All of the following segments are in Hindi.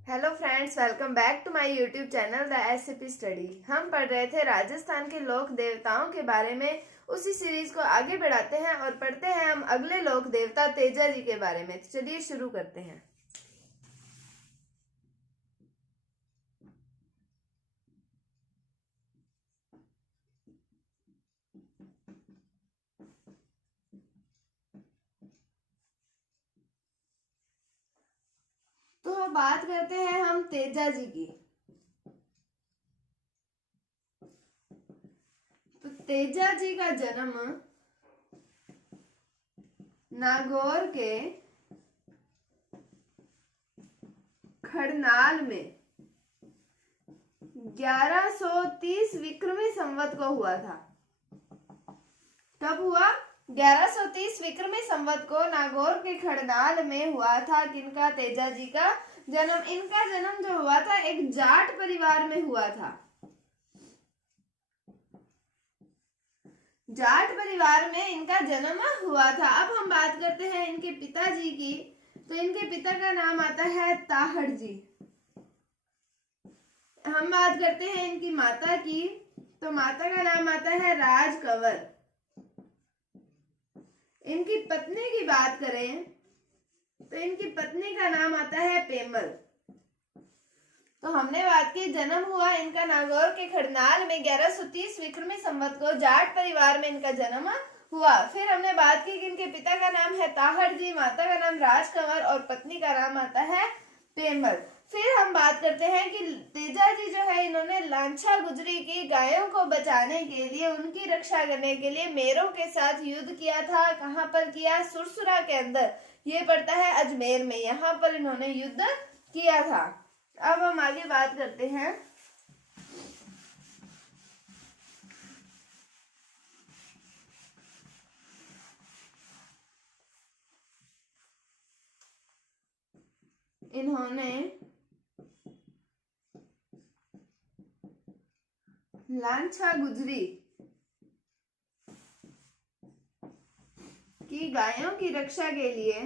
Hello friends, welcome back to my YouTube channel the SCP study. हम पढ़ रहे थे राजस्थान के लोक देवताओं के बारे में। उसी सीरीज को आगे बढ़ाते हैं और पढ़ते हैं हम अगले लोक देवता तेजा जी के बारे में। तो चलिए शुरू करते हैं। तो बात करते हैं हम तेजा जी की। तो तेजा जी का जन्म नागौर के खड़नाल में 1130 विक्रमी संवत को हुआ था। कब हुआ? 1130 विक्रमी संवत को नागौर के खड़नाल में हुआ था। किनका? तेजा जी का जन्म। इनका जन्म जो हुआ था एक जाट परिवार में हुआ था। जाट परिवार में इनका जन्म हुआ था। अब हम बात करते हैं इनके पिताजी की। तो इनके पिता का नाम आता है ताहड़ जी। हम बात करते हैं इनकी माता की। तो माता का नाम आता है राज कंवर। इनकी पत्नी की बात करें तो इनकी पत्नी का नाम आता है पेमल। तो हमने बात की जन्म हुआ इनका नागौर के खड़नाल में 1130 विक्रमी संवत को। जाट परिवार में इनका जन्म हुआ। फिर हमने बात की कि इनके पिता का नाम है ताहड़ जी, माता का नाम राज कंवर और पत्नी का नाम आता है पेमल। फिर हम बात करते हैं कि तेजा जी जो है इन्होंने लांछा गुजरी की गायों को बचाने के लिए, उनकी रक्षा करने के लिए मेरों के साथ युद्ध किया था। कहां पर किया? सुरसुरा के अंदर। ये पड़ता है अजमेर में। यहाँ पर इन्होंने युद्ध किया था। अब हम आगे बात करते हैं इन्होंने लांछा गुजरी की गायों की रक्षा के लिए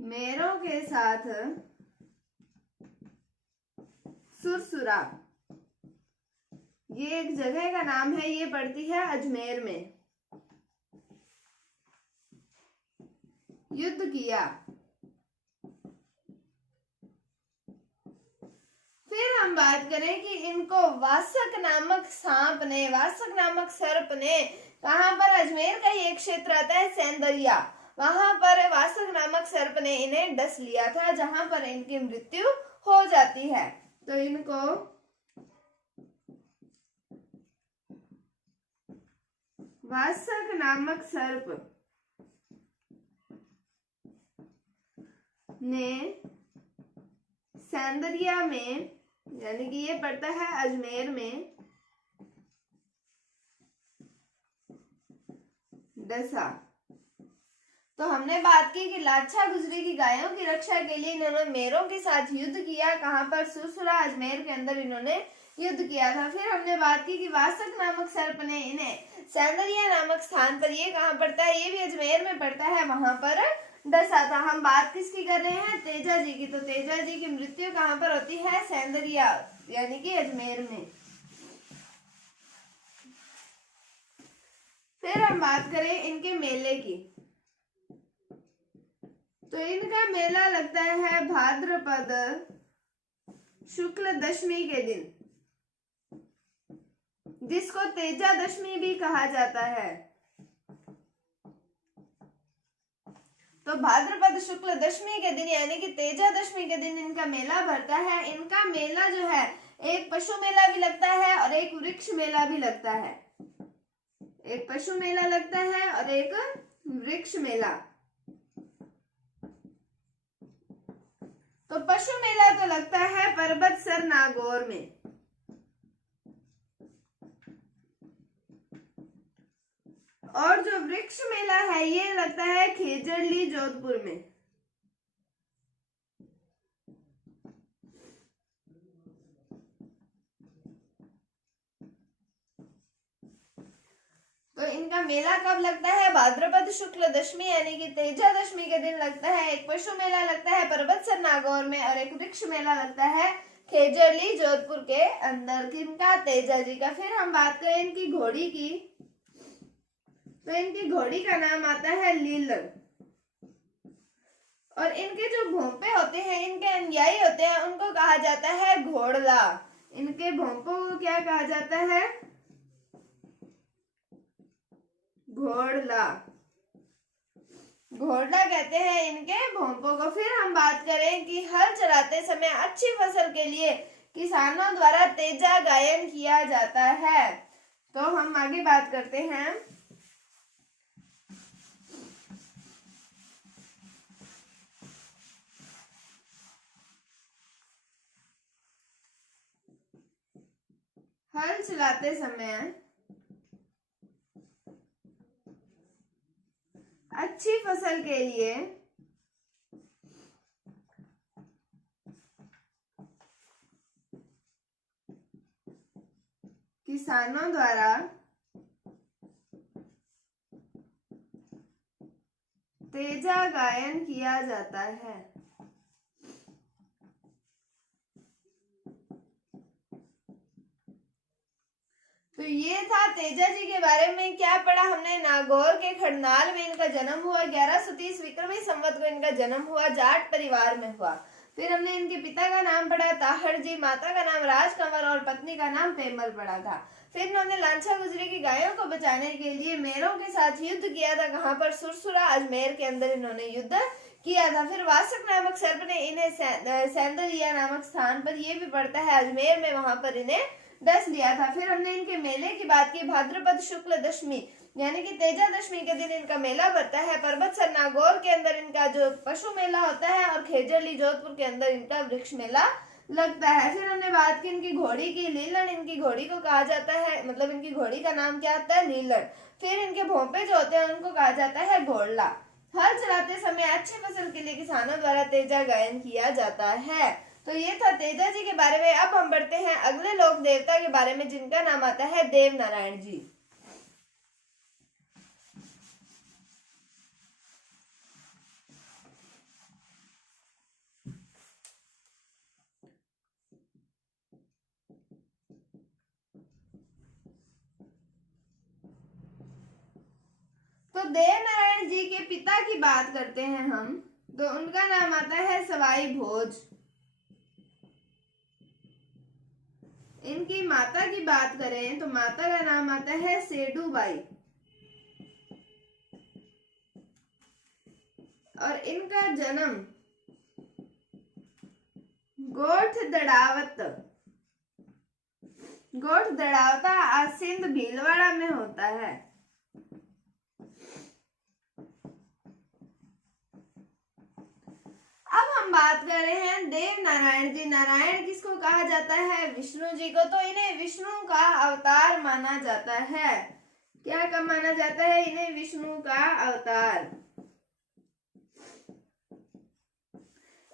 मेरों के साथ सुरसुरा, ये एक जगह का नाम है, ये पड़ती है अजमेर में, युद्ध किया। फिर हम बात करें कि इनको वासक नामक सांप ने, वासक नामक सर्प ने, कहां पर? अजमेर का ही एक क्षेत्र आता है सैंदरिया, वहां पर वासक नामक सर्प ने इन्हें डस लिया था, जहां पर इनकी मृत्यु हो जाती है। तो इनको वासक नामक सर्प ने सैंदरिया में, यानी कि ये पड़ता है अजमेर में, डसा। तो हमने बात की कि लाछा गुजरी की गायों की रक्षा के लिए इन्होंने मेरों के साथ युद्ध किया। कहां पर? सुरसुरा, अजमेर के अंदर इन्होंने युद्ध किया था। फिर हमने बात की कि वासक नामक सर्प ने इन्हें सैंदरिया नामक स्थान पर, ये कहां पड़ता है? ये भी अजमेर में पड़ता है, वहां पर डसा था। हम बात किसकी कर रहे हैं? तेजा जी की। तो तेजा जी की मृत्यु कहां पर होती है? सैंदरिया, यानी कि अजमेर में। फिर हम बात करें इनके मेले की। तो इनका मेला लगता है भाद्रपद शुक्ल दशमी के दिन, जिसको तेजा दशमी भी कहा जाता है। तो भाद्रपद शुक्ल दशमी के दिन यानी कि तेजा दशमी के दिन इनका मेला भरता है। इनका मेला जो है एक पशु मेला भी लगता है और एक वृक्ष मेला भी लगता है। एक पशु मेला लगता है और एक वृक्ष मेला। तो पशु मेला तो लगता है पर्वतसर नागौर में, और जो वृक्ष मेला है ये लगता है खेजड़ली जोधपुर में। तो इनका मेला कब लगता है? भाद्रपद शुक्ल दशमी यानी कि तेजा दशमी के दिन लगता है। एक पशु मेला लगता है परबतसर नागौर में और एक वृक्ष मेला लगता है खेजड़ली जोधपुर के अंदर। किनका? तेजा जी का। फिर हम बात करें इनकी घोड़ी की, तो इनकी घोड़ी का नाम आता है लीलन। और इनके जो भोंपे होते हैं, इनके अनुयायी होते हैं, उनको कहा जाता है घोड़ला। इनके भोंपों को क्या कहा जाता है? घोड़ला। घोड़ला कहते हैं इनके भोंपों को। फिर हम बात करें कि हल चलाते समय अच्छी फसल के लिए किसानों द्वारा तेजा गायन किया जाता है। तो हम आगे बात करते हैं। हल चलाते समय अच्छी फसल के लिए किसानों द्वारा तेजा गायन किया जाता है। तो ये था तेजा जी के बारे में। क्या पढ़ा हमने? नागौर के खड़नाल में इनका जन्म हुआ। 1130 विक्रमी संवत को इनका जन्म हुआ। जाट परिवार में हुआ। फिर हमने इनके पिता का नाम पढ़ा ताहड़ जी, माता का नाम राजकंवर और पत्नी का नाम पेमल पढ़ा था। फिर इन्होंने लांछा गुजरी की गायों को बचाने के लिए मेरों के साथ युद्ध किया था। कहाँ पर? सुरसुरा अजमेर के अंदर इन्होंने युद्ध किया था। फिर वासक नामक सर्प ने इन्हें सैंदलिया नामक स्थान पर, ये भी पड़ता है अजमेर में, वहां पर इन्हें डस लिया था। फिर हमने इनके मेले की बात की। भाद्रपद शुक्ल दशमी यानी कि तेजा दशमी के दिन इनका मेला बढ़ता है। परबतसर नागौर के अंदर इनका जो पशु मेला होता है और खेजड़ली जोधपुर के अंदर इनका वृक्ष मेला लगता है। फिर हमने बात की इनकी घोड़ी की। लीलन इनकी घोड़ी को कहा जाता है, मतलब इनकी घोड़ी का नाम क्या होता है? लीलन। फिर इनके भोंपे जो होते हैं उनको कहा जाता है घोड़ला। हल चलाते समय अच्छी फसल के लिए किसानों द्वारा तेजा गायन किया जाता है। तो ये था तेजा जी के बारे में। अब हम बढ़ते हैं अगले लोक देवता के बारे में, जिनका नाम आता है देव नारायण जी। तो देव नारायण जी के पिता की बात करते हैं हम, तो उनका नाम आता है सवाई भोज। इनकी माता की बात करें तो माता का नाम आता है सेडूबाई। और इनका जन्म गोठ दड़ावता आसिंद भीलवाड़ा में होता है। अब हम बात कर रहे हैं देव नारायण जी। नारायण किसको कहा जाता है? विष्णु जी को। तो इन्हें विष्णु का अवतार माना जाता है। क्या कब माना जाता है? इन्हें विष्णु का अवतार।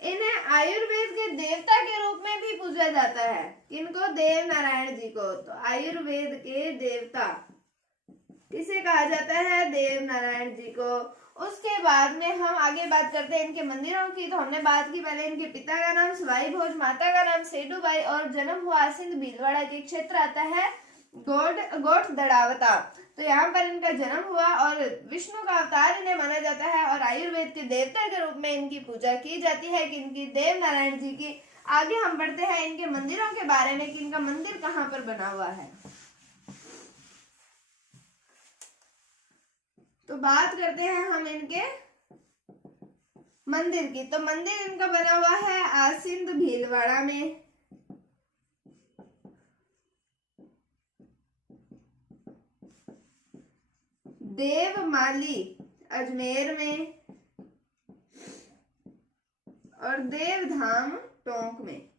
इन्हें आयुर्वेद के देवता के रूप में भी पूजा जाता है। किनको? देव नारायण जी को। तो आयुर्वेद के देवता किसे कहा जाता है? देव नारायण जी को। उसके बाद में हम आगे बात करते हैं इनके मंदिरों की। तो हमने बात की पहले इनके पिता का नाम सवाई भोज, माता का नाम सेडूबाई और जन्म हुआ सिंध भीलवाड़ा के क्षेत्र आता है गोठ दड़ावता। तो यहाँ पर इनका जन्म हुआ और विष्णु का अवतार इन्हें माना जाता है और आयुर्वेद के देवता के रूप में इनकी पूजा की जाती है। कि इनकी देव नारायण जी की। आगे हम बढ़ते हैं इनके मंदिरों के बारे में कि इनका मंदिर कहाँ पर बना हुआ है। तो बात करते हैं हम इनके मंदिर की। तो मंदिर इनका बना हुआ है आसिंद भीलवाड़ा में। देवमाली अजमेर में और देवधाम टोंक में।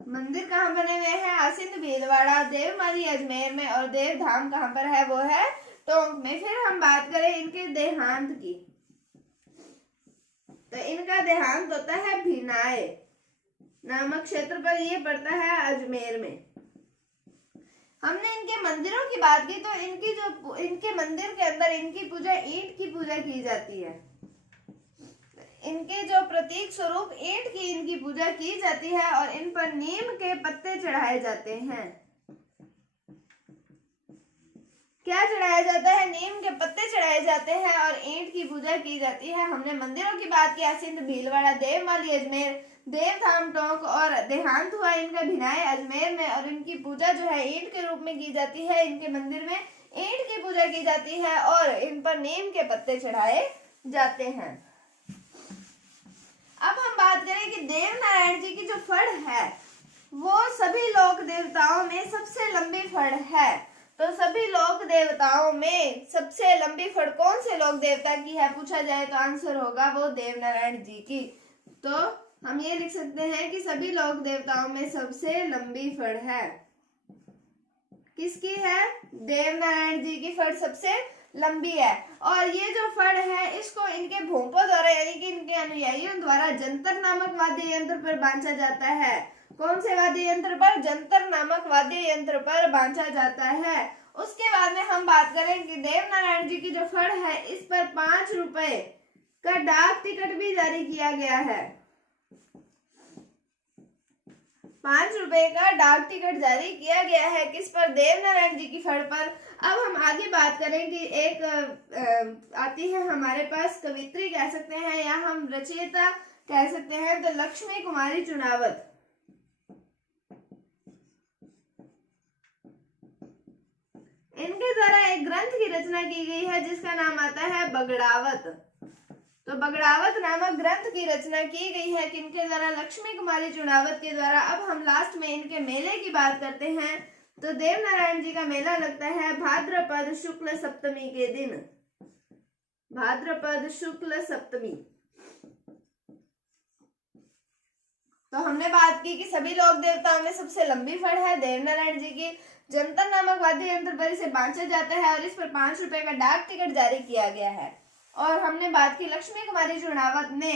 मंदिर कहाँ बने हुए हैं? आसिंद भीलवाड़ा, देवमाली अजमेर में और देवधाम कहाँ पर है? वो है टोंक में। फिर हम बात करें इनके देहांत की। तो इनका देहांत होता है भिनाए नामक क्षेत्र पर, ये पड़ता है अजमेर में। हमने इनके मंदिरों की बात की तो इनके मंदिर के अंदर इनकी पूजा ईंट की पूजा की जाती है। इनके जो प्रतीक स्वरूप ईंट की इनकी पूजा की जाती है और इन पर नीम के पत्ते चढ़ाए जाते हैं। क्या चढ़ाया जाता है? नीम के पत्ते चढ़ाए जाते हैं और ईंट की पूजा की जाती है। हमने मंदिरों की बात की, सिंध, भीलवाड़ा, देवमाली अजमेर, देवधाम टोंक और देहांत हुआ इनका भिनाए अजमेर में, और इनकी पूजा जो है ईंट के रूप में की जाती है। इनके मंदिर में ईंट की पूजा की जाती है और इन पर नीम के पत्ते चढ़ाए जाते हैं। अब हम बात करें कि देवनारायण जी की जो फड़ है वो सभी लोक देवताओं में सबसे लंबी फड़ है। तो सभी लोक देवताओं में सबसे लंबी फड़ कौन से लोक देवता की है पूछा जाए तो आंसर होगा वो देवनारायण जी की। तो हम ये लिख सकते हैं कि सभी लोक देवताओं में सबसे लंबी फड़ है किसकी है? देवनारायण जी की फड़ सबसे लंबी है। और ये जो फड़ है इसको इनके भोंपों द्वारा यानी कि इनके अनुयायियों द्वारा जंतर नामक वाद्य यंत्र पर बांधा जाता है। कौन से वाद्य यंत्र पर? जंतर नामक वाद्य यंत्र पर बांधा जाता है। उसके बाद में हम बात करें कि देवनारायण जी की जो फड़ है इस पर 5 रुपए का डाक टिकट भी जारी किया गया है। 5 रुपए का डाक टिकट जारी किया गया है किस पर? देवनारायण जी की फड़ पर। अब हम आगे बात करें कि एक आती है हमारे पास कवित्री कह सकते हैं या हम रचयिता कह सकते हैं, तो लक्ष्मी कुमारी चुनावत। इनके द्वारा एक ग्रंथ की रचना की गई है जिसका नाम आता है बगड़ावत। तो बगड़ावत नामक ग्रंथ की रचना की गई है किनके द्वारा? लक्ष्मी कुमारी चुनावत के द्वारा। अब हम लास्ट में इनके मेले की बात करते हैं। तो देवनारायण जी का मेला लगता है भाद्रपद शुक्ल सप्तमी के दिन। भाद्रपद शुक्ल सप्तमी। तो हमने बात की कि सभी लोक देवताओं में सबसे लंबी फड़ है देवनारायण जी की। जंतर नामक वाद्य यंत्र पर इसे बांधा जाता है और इस पर 5 रुपए का डाक टिकट जारी किया गया है। और हमने बात की लक्ष्मी कुमारी चुनावत ने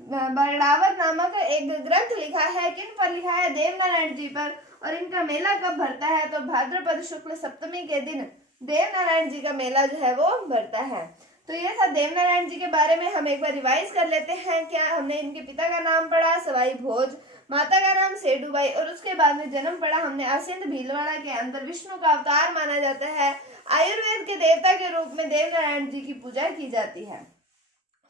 बगड़ावत नामक एक ग्रंथ लिखा है। किन पर लिखा है? देवनारायण जी पर। और इनका मेला कब भरता है? तो भाद्रपद शुक्ल सप्तमी के दिन देवनारायण जी का मेला जो है वो भरता है। तो ये था देवनारायण जी के बारे में। हम एक बार रिवाइज कर लेते हैं। क्या हमने इनके पिता का नाम पढ़ा सवाई भोज, माता का नाम सेडूबाई, और उसके बाद में जन्म पढ़ा हमने असिंध भीलवाड़ा के अंदर विष्णु का अवतार माना जाता है। आयुर्वेद के देवता के रूप में देवनारायण जी की पूजा की जाती है।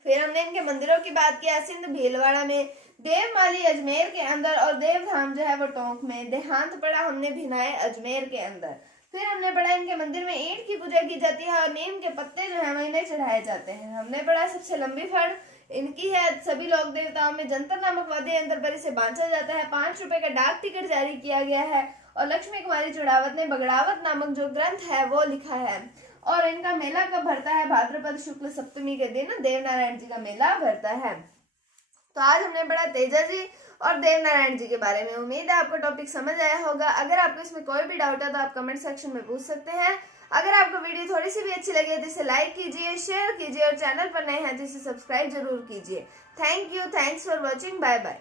फिर हमने इनके मंदिरों की बात की, असिंध भीलवाड़ा में, देवमाली अजमेर के अंदर और देवधाम जो है वो टोंक में। देहांत पढ़ा हमने भिनाए अजमेर के अंदर। फिर हमने पढ़ा इनके मंदिर में ईंट की पूजा की जाती है और नीम के पत्ते जो है वो इन्हें चढ़ाए जाते हैं। हमने पढ़ा सबसे लंबी फड़ इनकी है। सभी लोक देवताओं में जंतर नामक वाद्य यंत्र पर इसे बांधा जाता है। 5 रुपए का डाक टिकट जारी किया गया है। और लक्ष्मी कुमारी चुनावत ने बगड़ावत नामक जो ग्रंथ है वो लिखा है। और इनका मेला कब भरता है? भाद्रपद शुक्ल सप्तमी के दिन देवनारायण जी का मेला भरता है। तो आज हमने पढ़ा तेजा जी और देवनारायण जी के बारे में। उम्मीद है आपको टॉपिक समझ आया होगा। अगर आपको इसमें कोई भी डाउट है तो आप कमेंट सेक्शन में पूछ सकते हैं। अगर आपको वीडियो थोड़ी सी भी अच्छी लगे तो इसे लाइक कीजिए, शेयर कीजिए और चैनल पर नए हैं तो इसे सब्सक्राइब जरूर कीजिए। Thank you, thanks for watching, bye bye.